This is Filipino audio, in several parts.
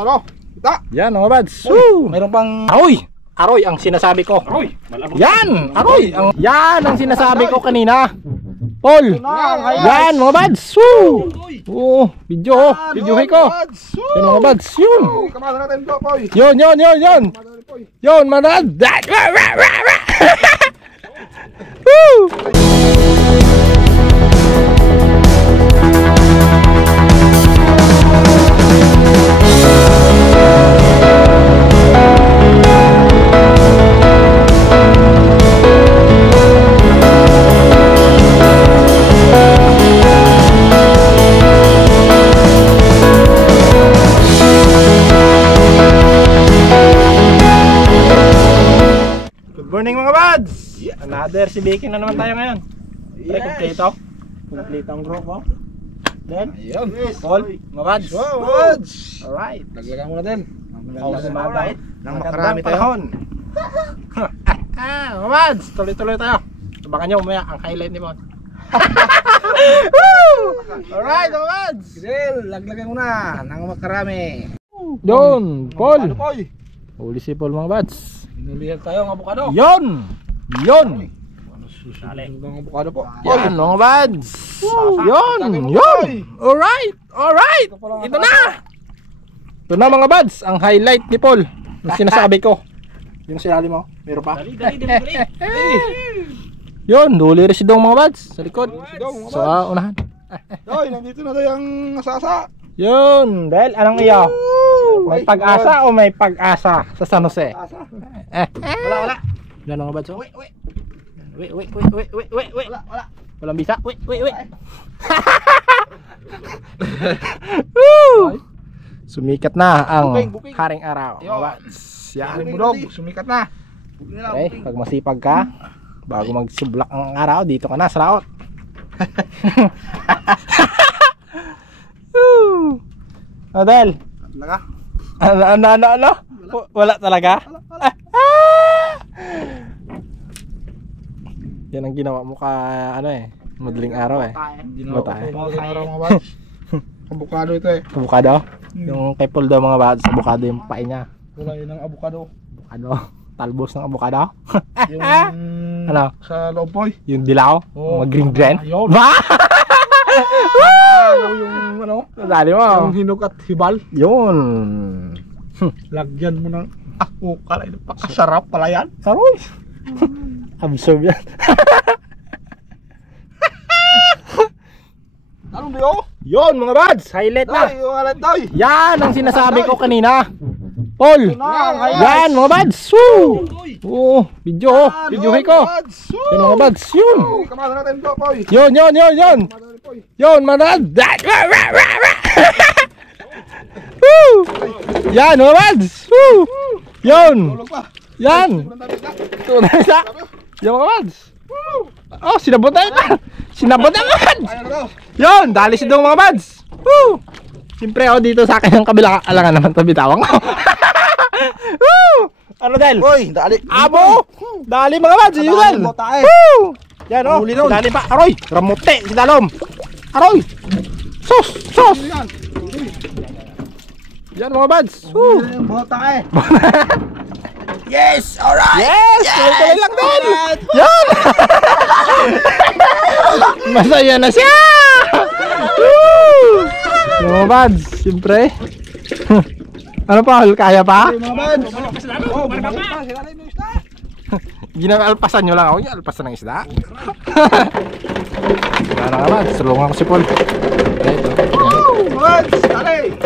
ano? Kita. Yan mga bads. Mayroon pang aroy. Aroy ang sinasabi ko. Aroy. Yan, aroy. Yan ang sinasabi ko kanina. Paul. Yan mga bads. Video. Videohin ko. Yan mga bads. Yun. Kamada natin ito, Poy. Yun. Yun mga bads. Good morning mga bads! Another si baking na naman tayo ngayon. Kompleto. Kompleto ang grupo. Then, Paul, mga bads. Alright. Naglagan mo na din. Alright. Nang makarami tayo. Mga bads, tuloy-tuloy tayo. Abangan nyo umaya ang highlight ni Paul. Alright mga bads. Grill, laglagan mo na. Nang makarami. Doon, Paul. Poy? Huli si Paul mga bads. Inulihan tayo ng avocado. Yun! Ng avocado po. Yan mga bads. Yun! Alright! Ito na! Ito na mga bads, ang highlight ni Paul. Yung sinasabi ko. Yung sinali mo, meron pa? Dali. Yun, huli rin si Dong mga bads sa likod. So, unahan. Doy, nandito na tayo ang asasa. Yun, dahil anong iyo? May pag-asa o may pag-asa sa San Jose? Wala. Yan mga bads. Wait. Wala. Walang bisa. Wait. Sumikat na ang Booking. haring araw. Mga bads. Yan. Budog, sumikat na. Okay, pag masipag ka, bago magsublak ang araw, dito ka na sa laot. Adel. Talaga? Ano? Wala talaga? Yan ang ginawa mo ka madaling araw Ginawa Mata, ko madaling araw mga bads. Avocado ito eh. Avocado? Yung kay Paul daw mga bads, avocado yung pain niya. Wala yun ng avocado. Talbos ng avocado? Yung Ano? sa loob, Poy. Yung dilaw? Oo. Mga green. Yun. Ba? Yung ano? Dali mo. Yung hinuk at hibal. Yun. Lagyan mo ng avocado. Napakasarap pala yan. Aroy. Absorb yan. Anong diyo? Yun mga bads, highlight na. Doy, yung alat doy. Yan ang sinasabi ko kanina. Paul. Yan. Yan mga bads. Videohin ko. Yan mga bads. Yun. Kamada natin ito, Poy. Yun. Yun mga bads. Yan mga bads. Yun. Tulog pa. Yan. Tunay na. Yan mga bads. Oh, sinabot na ito. Sinabot na mga bads. Ayan na daw. Yun, dali si Dong mga bads. Siyempre ako dito sa akin ang kabila. Alangan naman ito bitawang ko. Ano Del? Uy, dali. Abo! Dali mga bads, yun Del. Yan o, dali pa. Aroy, ramote, si Dalom. Aroy. Sos. Yan mga bads. Yung bota eh. Yes, alright. Yes, tuloy lang Del. Yan. Masaya na siya. Yan mga bads, siyempre. Ano pa, kaya pa? Mga bads. Oh, bumalik pa. Sila na yung isda. Ginaalpasan nyo lang ako, yung alpasan ng isda. Wala na naman, sulungan ko si Paul. Bads, dali.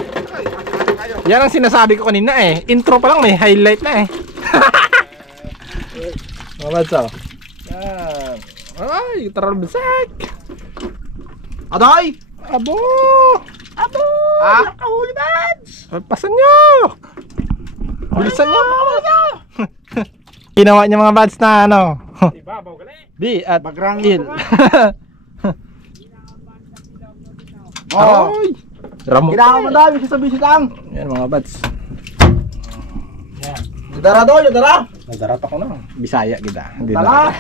Yan ang sinasabi ko kanina eh. Intro pa lang may highlight na eh. Mga bads oh. Yan. Ay, taralbasak. Aday! Abo! Ah? Nakahuli bads! Alpasan nyo! Bilisan nyo! Ginawa niya mga bads na ano. Ibabaw ka na eh. Di at Bagrangil. Oh. Ay! Ramot. Kailangan mo daw, yung sasabihin lang. Yan mga bads. Dara daw, yung dara. Nadarat ako na. Bisaya kita. Hindi Dala.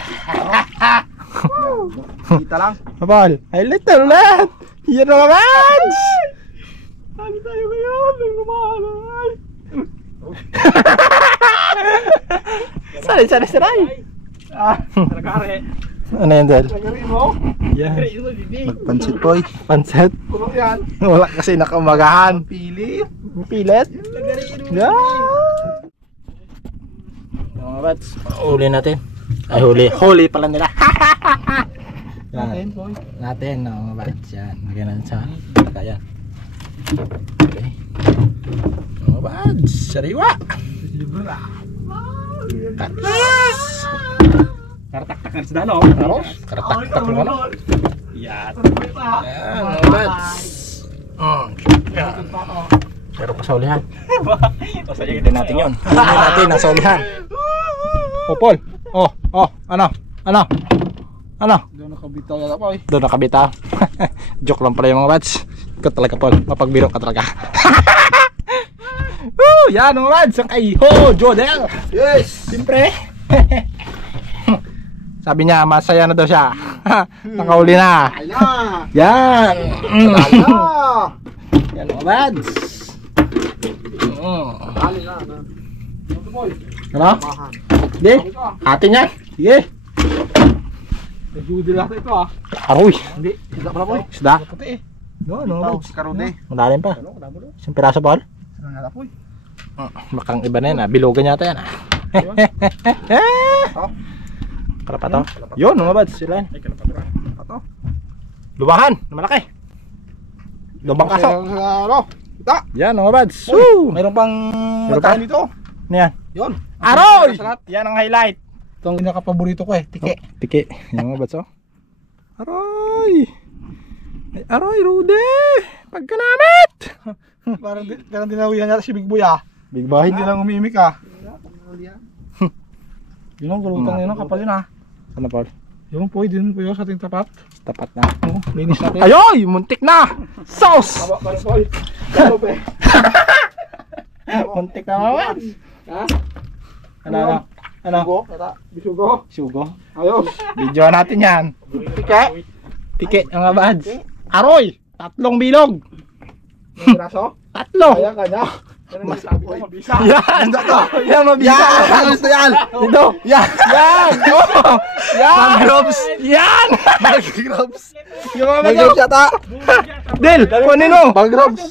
Kita lang. Kapal. Highlight na ulit. Yan mga bads. Sabi tayo ngayon. Ang lumahalay. Saray. Nagkari. Ano yan, Del? Nagkari mo? Yan. Pansit boy. Pansit. Kulok yan. Wala kasi nakamagahan. Pili. Pilit. Yan. Mga bats, huli natin. Ay, huli pala nila. Yan. Natin, mga bats. Yan. Lagyan natin sa kaya. Okay. Mga bats, sariwa. Karatak-takan sa dano. Karatak-tak mo ano. Yan. Yan, mga bats. Yan. Pero pa sa ulihan. Hindi natin yun. Hindi natin ang sa ulihan. Oh, Paul. Ano? Doon nakabitaw yata po eh. Doon nakabitaw. Joke lang pala yung mga bats. Ikaw talaga, Paul. Mapagbiro ka talaga. Yan mga bats. Ang kay Jodel. Yes! Siyempre. Sabi niya, masaya na daw siya. Nakahuli na. Ay na! Yan. Ala! Yan mga bads. Ali na. Ano? Hindi. Atin yan. Sige. Nag-judel natin ito ah. Aroy. Hindi. Isda pala po eh. Isda. Puti eh. No, no, bads. Karude. Madalim pa. Isang piraso, Paul. Ano nga po eh. Makang iba na yan. Bilugan yata yan. Kalapato. Yun mga bads. Sila yan. Ay, kalapaturan. Pato. Lubahan. Na malaki. Lubang kaso. Ano? Kita. Yan mga bads. Woo! Mayroon pang Meron pa? matahin dito. Ano yan? Yun. Aroy! Sa lahat. Yan ang highlight. Itong pinaka-paborito ko eh. Tike. Tiki. Yan mga bads oh. Aroy! Ay, aroy, Rude! Pagkanamit! Parang dinawihan yata si Big Boy ah. Big boy. Hindi lang umimik ah. Yun ang galutang yun ang kapal yun ah. Ano, Paul? Yung po, din po yun sa ating tapat. Tapat na. Oo, linis natin. Ayoy! Muntik na! Sauce! Taba pa rin po eh. Ano ba eh? Muntik na mga bads. Ha? Ano? Ano? Bisugo? Kata, bisugo. Sugo. Ayos. Video natin yan. Tike. Tiki mga bads. Aroy! 3 bilog. May braso? 3! Kaya kanya. Yan ang sabi ko, mabisa. Yan! Yan mabisa! Yan! Gusto yan! Ito! Yan! Yan! Oh! Yan! Mangroves! Yan! Mangroves! Yung mga Mangroves mangroves! yata! Del! Kunin mo! Mangroves!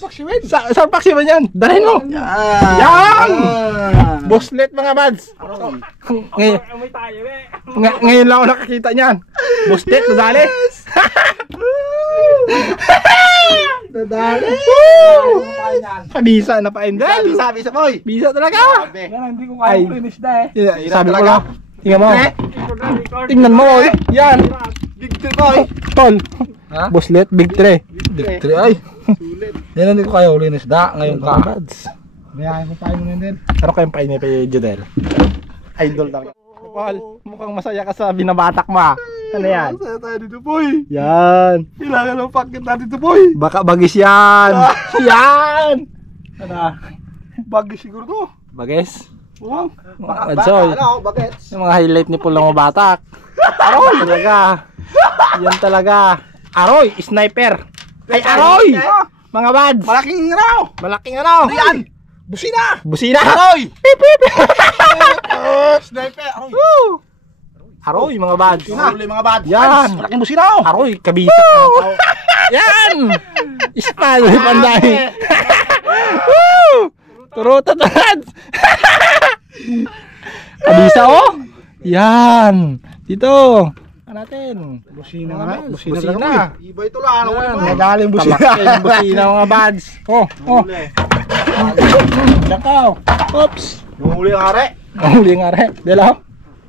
Saan paksiman yan? Dalhin mo! Yan! Yan! Buslet mga bads! Ngayon, Amoy tayo eh. ngayon lang ako nakakita niyan. Buslet, nadali! Nadali! Kabisa na pa Indel! Sabi sa boy! Bisa talaga! Yan, hindi ko kaya Ay. finish na eh. Sabi ko talaga. lang. Tingnan mo. Record. Tingnan mo. Yan! Big tree boy! Tol! Ha? Buslet, big tray. Big three ay. Yan, hindi ko kaya uli na isda. Ngayon ka. Bads. Mayayain ko tayo muna din. Ano kayong painay pa yung Jodel? Idol talaga. Paul, mukhang masaya ka sa binabatak mo ah. Ano yan? Masaya tayo dito boy. Yan. Kailangan ng packet natin dito boy. Baka bagis yan. Yan. Ano? Bagay siguro to. Bagis. Wow. Adsoy. Ano? Bagets? Yung mga highlight ni Paul ng batak. Aroy talaga. Yan talaga. Aroy, sniper. Ay, aroy! Mga bads. Malaking raw! Malaking ano? Yan! Busina! Busina. Aroy! Pip, pip. Sniper! Aroy! Woo! Aroy, mga bads. Huli mga bad! Yan. Malaking busina oh! Aroy, kabisa. Yan! Ispal, panday. Woo! Turutot bads. Kabisa oh. Yan. Dito. Ano natin? Busina nga. Busina. Busina talaga. Iba ito lang! Ano Yan. mo? Nagaling busina. Talaking busina mga bads. Oh, oh. Dakaw. Oops. Huli ang are! Huli nga rin. Dalaw.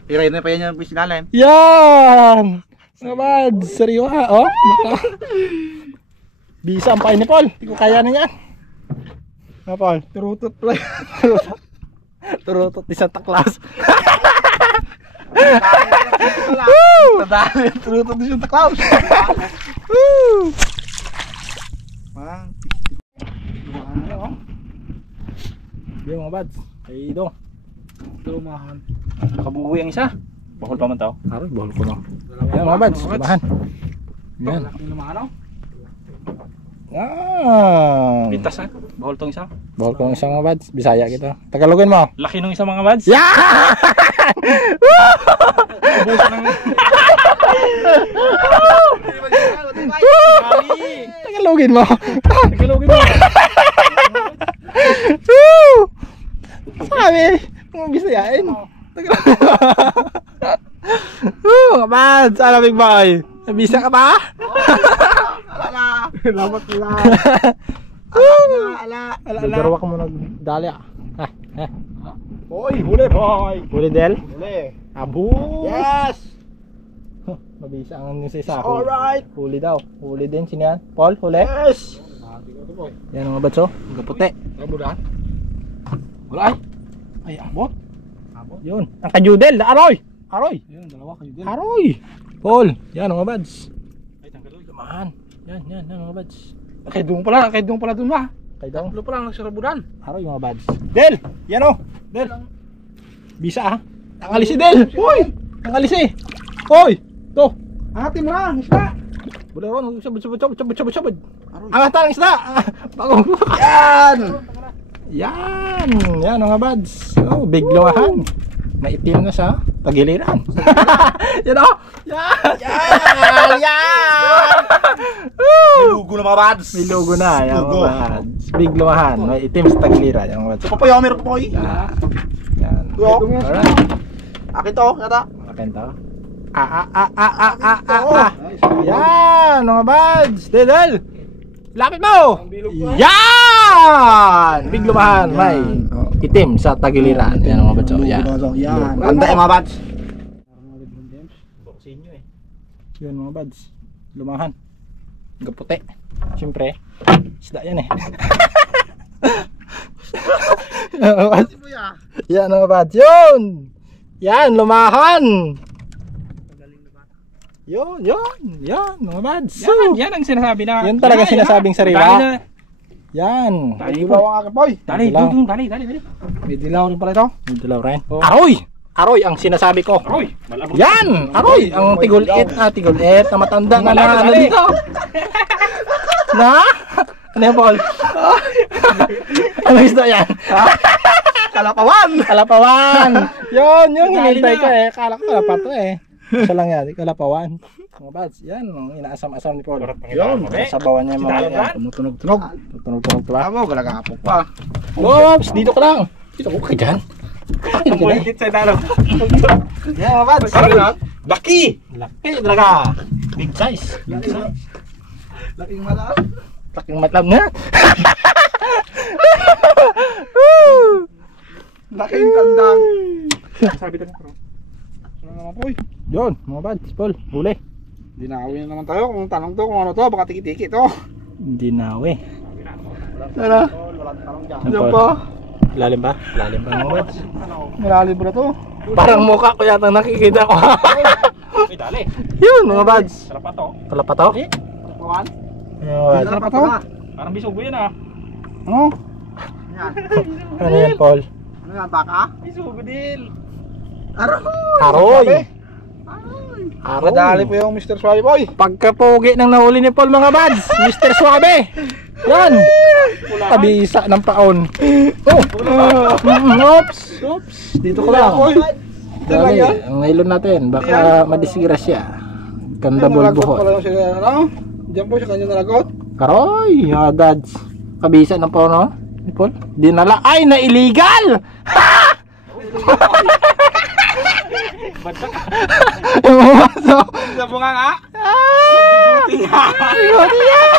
Iray na pa yan yung pisinalim. Yan! Mga bads. Sariwa. Oh. Maka. Bisa ang pain ni Paul. Hindi ko kaya na yan. Mga Paul. Turutot pala. Turutot ni Santa Claus. Nadali. Turutot ni Santa Claus. Woo! Mang. Yung mga bads. Ay dong. Lumahan. Nakabuwi ang isa. Bahol pa man tao. Aroy, bahol ko na. Yan mga bads. Labahan. Yan. Laki naman ano? Yan. Bintas na. Bawal tong isa. Bawal kong isang mga buds. Bisaya kita. Tagalogin mo. Laki nung isang mga buds. Yan! Ubusan ng... Tagalogin mo. Tagalogin mo. Sabi, mga bisayain. Mga buds, alam big boy. Nabisa ka pa? Salamat pala. Nagdarawa ka mo nagdali ah. Boy, huli boy. Huli Del? Huli. Abo! Yes! Mabisa ang news isa. Alright. Huli daw. Huli din. Sino yan? Paul, huli? Yes! Yan mga batso. Gaputi. Kabudan. Wala ay. Ay, abot. Yun. Ang kajudel. Aroy! Aroy! Yun, dalawa kayo din. Aroy! Paul. Yan mga bads. Ay, tanggalog. Lumahan. Yan mga bads. Kay dun pala dun na. Kay daw. Tatlo pala nagsarabudan. Aroy mga bads. Del! Yan o. Del. Bisa ah. Nangalis si Del. Uy! Nangalis eh. Uy! To. Atin mo lang, isda. Buda ron. Sabad. Angat ang isda. Bagong. Yan! Yan. Yan mga bads. Oh, big lumahan. Maitim na sa tagiliran. Yan o. Yan. Yan! May lugo na mga bads. May logo na. Yan Logo. mga bads. Big lumahan. Maitim sa tagiliran. Yan mga bads. Papoy, meron papoy. Yan. Alright. Akin to, yata. Akin to. Yan mga bads. Dedel. Lapit mo. Yan. Big lumahan. May itim sa tagiliran. Yan mga bads. Yan. Yan. Ganda yung mga bads. Yan mga bads. Lumahan. Gaputi. Siyempre. Isda yan eh. Yan mga bads. Yun. Yan. Lumahan. Yun. Yan mga bads. Yan ang sinasabi na. Yan talaga sinasabing sariwa. Yan. Dali Dilaw ang akin boy. Dali, dudung, dali. May dilaw rin pala ito. May dilaw rin. Aroy! Aroy ang sinasabi ko. Aroy, malabot. Yan! Aroy! Ang tigulit na matanda na ano dito. Na? Ano yan, Paul? Ano isda yan? Kalapawan! Kalapawan! Yun, yung hinintay ko eh. Kala ko kalapa to eh. Isa lang yan, kalapawan. Mga bads, yan, ang inaasam-asam ni Paul. Yun. Sasabawan niya yung mga yan. Tumutunog-tunog. Tunog-tunog to ba? Tama, galagapok pa. Oops! Dito ka lang! Dito ko ka dyan. Akin ka na. Sa dalo. Yan mga bads. Laki! Laki talaga. Big size. Big size. Laking mala. Laking matlab na. Laking tandang. Sabi to na. Ano naman boy? Yun, mga bads, Paul, huli. Dinawin na naman tayo kung tanong to kung ano to. Baka tiki-tiki to. Hindi nawe. Tara. Diyan pa. Lalim ba? Lalim ba mga bads? Malalim ba na to? Parang mukha ko yata nakikita ko. Ay, dali. Yun, mga bads. Sarap pa to. Kalapato? Kalapato? Kawan? Yan, Sarap pa to? Parang bisugo yan ah. Ano? ano yan, Paul? Ano yan, baka? Bisugo din. Aroy! Aroy! Madali po yung Mr. Suave boy. Pagkapogi ng nahuli ni Paul mga bads, Mr. Suave! Yan! Kabisa ng paon. Oh! Oops! Oops! Dito ko lang. Dali, ang nailon natin, baka madisgrasya. Ganda Nalagot bulbuhon. pala yung sila, ano? Diyan po sa kanya nalagot. Karoy, mga dads. Kabisa ng paon, no? Ni Paul? Dinala. Ay, na illegal! Ha! Sa bunga nga. Bigote yan!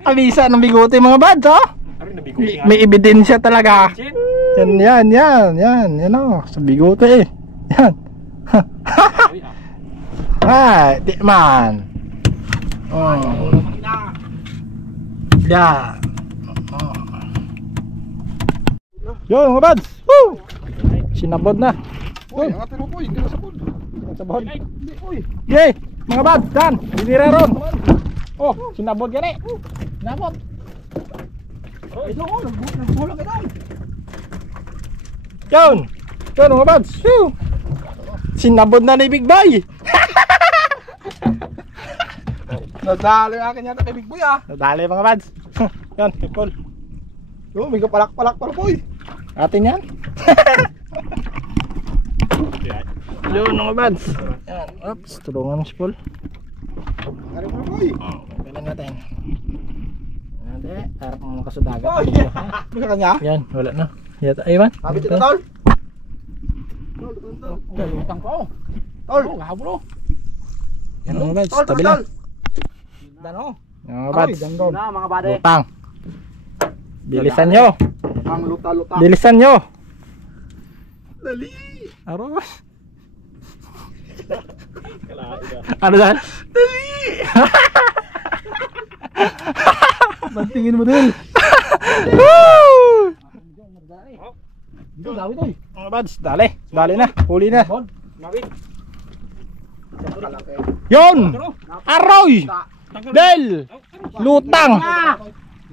Kabisa ng bigote mga bads, oh! Aroy, nabigote nga. May ebidensya talaga. Shit. Yan oh, sa bigote eh. Yan. Aroy, Ay, di man. Yan. Yo, mga bads. Woo! Sinabod na. Uy, ang atin mo po, hindi na sabon. Sabod. Yay, mga bads, dan. Dinira ron. Oh, sinabod yan eh. Sinabod. Ito ko, nagbulang ka doon. Yun. Yun, mga bads. Woo! Sinabod na ni Big Boy. Nadali ang akin yata kay Big Boy ah. Nadali mga bads. Yan, kay Paul. Oh, may kapalak-palak pala boy. Atin yan. Yun mga bads. Yan, oops, tulungan mo si Paul. Kari mo boy. Kailan natin. Hindi, harap mo kasudagat. Boy. Bisa kanya? Yan, wala na. Yata, ayun. Kapit ito, tol. Utang ko. Tol. Habro. Yan mga bads, Tol, tabi tol, lang. tol. Dano. Yan mga bads. Dangdon. Na, mga bade. Lutang. Bilisan nyo. Ang luta-luta. Bilisan nyo. Dali. Aros. Ano dan? Bantingin mo din. Woo! Dito, dawit oy. Mga bads, dali. Dali na. Huli na. Mawit. Yun! Aroy! Del! Lutang!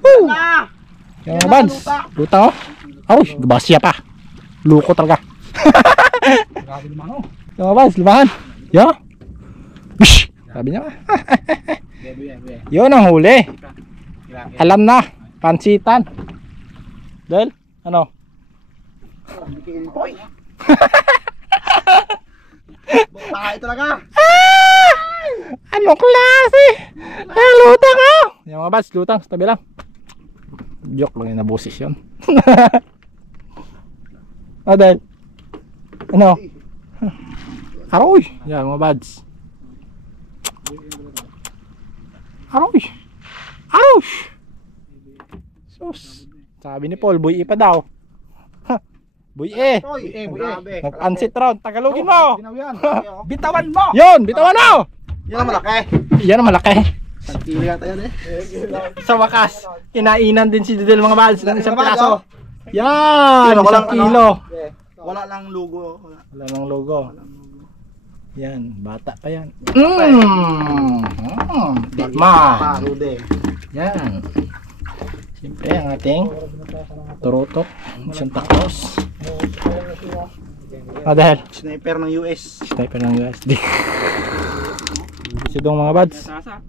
Woo! Yan mga bads. Lutang oh. Aroy, gabasya pa. Luko talaga. Grabe naman oh. Yan mga bads, lumahan. Yo! Bish! Sabi niya. Yun ang huli. Alam na. Pansitan. Del, ano? Boy. Tayo talaga. Anong klase? Lutang oh! Yan mga bads, lutang. Sa tabi lang. Joke lang yung nabusis yun. Del. Ano? Aroy! Yan mga bads. Aroy! Aroy! Sus! Sabi ni Paul, buy pa daw. Buy Boy. Grabe. Nag-unsit round. Tagalogin mo! Binaw yan. Bitawan mo. Yun! Bitawan mo! Yan ang malaki. Yan ang malaki. Isang kilo yata yan eh. Sa wakas, kinainan din si Didel mga bads ng isang Mga bads, piraso. oh. Yan! Kilo, walang Isang kilo. Wala lang lugo. Wala nang logo. Yan, bata pa yan. Digma. Rude. Yan. Siyempre ang ating turutok. Isang takos. Dahil Sniper ng US. sniper ng USD. Sidong mga bads. Sasa.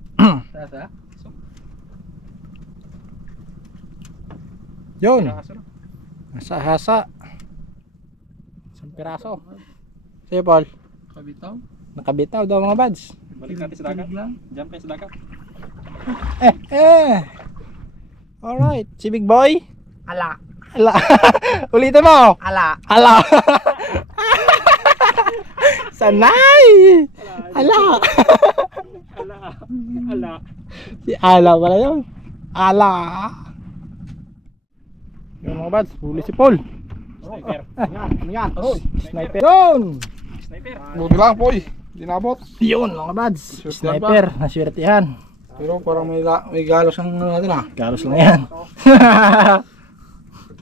Yun. Hasa-hasa. Isang piraso. Sige Paul. Kabitaw. Nakabitaw daw mga bads. Balik natin sa dagat. Diyan kayo sa dagat. Alright. Si Big Boy. Ala. Ala. Ulitin mo. Ala. Ala. Sanay. Ala. Ala. Si Ala pala yun. Ala. Yung mga bads. Huli si Paul. Sniper. Ano yan? Sniper. Yun. Sniper. Buti lang boy. Dinabot. Yun mga bads. Swertihan Sniper. Naswertihan. Pero parang may galos ang natin ah. Galos lang yan.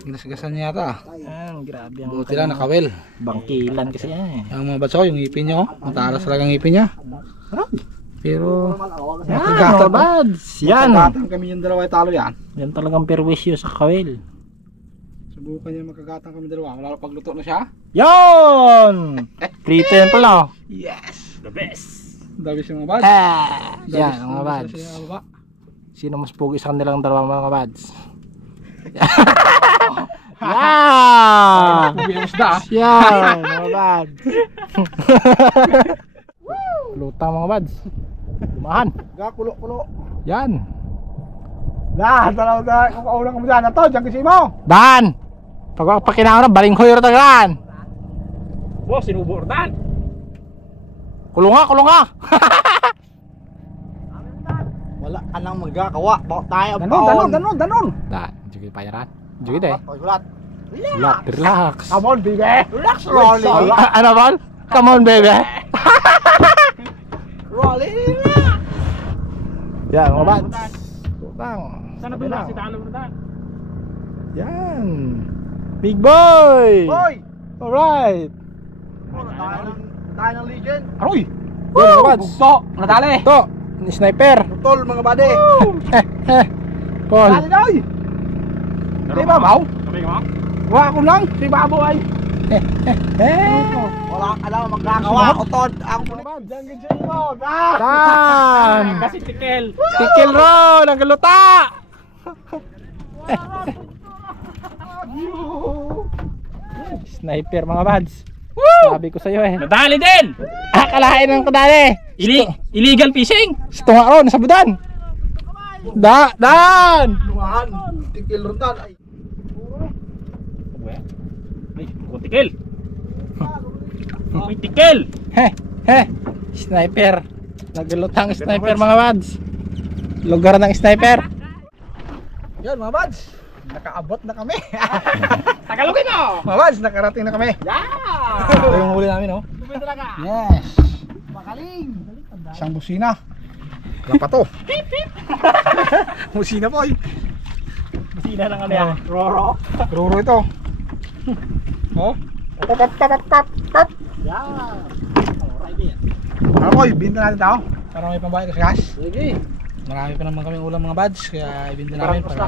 Ginasgasan niya yata ah. Yan, grabe ang Buti lang nakawel. bangkilan kasi yan eh. Ang mga batso, yung ngipin niya oh. Matalas talaga ang ngipin niya. Pero Yan mga bads. Yan. magkagatan kami yung dalawa ay talo yan. Yan talagang perwisyo sa kawil. Subukan niya magkagatan kami dalawa. Malalo pagluto na siya. Yon! Prito yan pala. Yes! The best. Dabi siya mga bads. Yan mga bads. Sino mas pugi sa kanilang dalawa mga bads? Yan! Bumiyos na ah. Yan mga bads. Lutang mga bads. Lumahan. Kulo-kulo. Yan. Dalaw na. Kung kaulang ka mo dyan. Ito, dyan kasi mo. Dan! Pag pakinaw na, balinghoy rin tagaan. Wow, sinubordan. Kulong nga! Wala ka nang magkakawa. Tayo Danon. Dan, jugit payaran. Jugit eh. Gulat. Relax. Come on, baby. Relax, Rolly. Ano Paul? Come on baby. Rolly. Yan mga bads. Lutang. Sana ba si Talo na? Yan. Big boy. Boy. Alright. Tayo ng legend. Aroy. Yan mga bads. Bugto. Nadali. Ito. Sniper. Tol, mga bade. Paul. Dali daw. Di ba, Mau? Sabi ko. Wala ko lang. Si Babo ay. Wala ka lang magkakawa. Utod. Ako po naman. Diyan ganyan mo. Dan! Kasi tikel. Tikil ro! Nagaluta! Sniper mga buds. Sabi ko sa'yo eh. Nadali din! Kalahain ng kadali. Illegal fishing! Ito nga ro, nasa budan. Dan! Lumahan. Tikil rutan. Ay. Ay, kung tikel! May tikel! He! Sniper. Nagalutang sniper mga buds. Lugar ng sniper. Yan mga buds. Nakaabot na kami. Tagalogin mo! Mga buds, nakarating na kami. Ito yung huli namin, oh. Yes. Makaling. Isang busina. Wala pa to. Busina po, eh. Masina lang ano yan. Roro. Ruro ito. Oh. Pap. Ano po, ibinta natin tao. Para may pambayad sa gas. Sige. Marami pa naman kaming ulam mga buds. Kaya ibinta namin para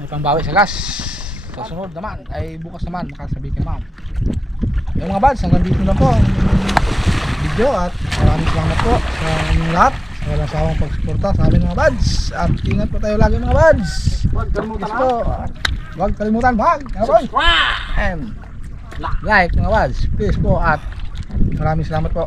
may pambawi sa gas. Sa sunod naman, ay bukas naman makasabi kay ma'am. Yung mga buds, hanggang dito na po ang video. At maraming salamat po sa inyong lahat. Sa walang sawang pagsuporta sa amin mga buds. At ingat po tayo lagi mga buds. Huwag kalimutan Yes po. Huwag kalimutan subscribe! and like mga buds. Please po at maraming salamat po.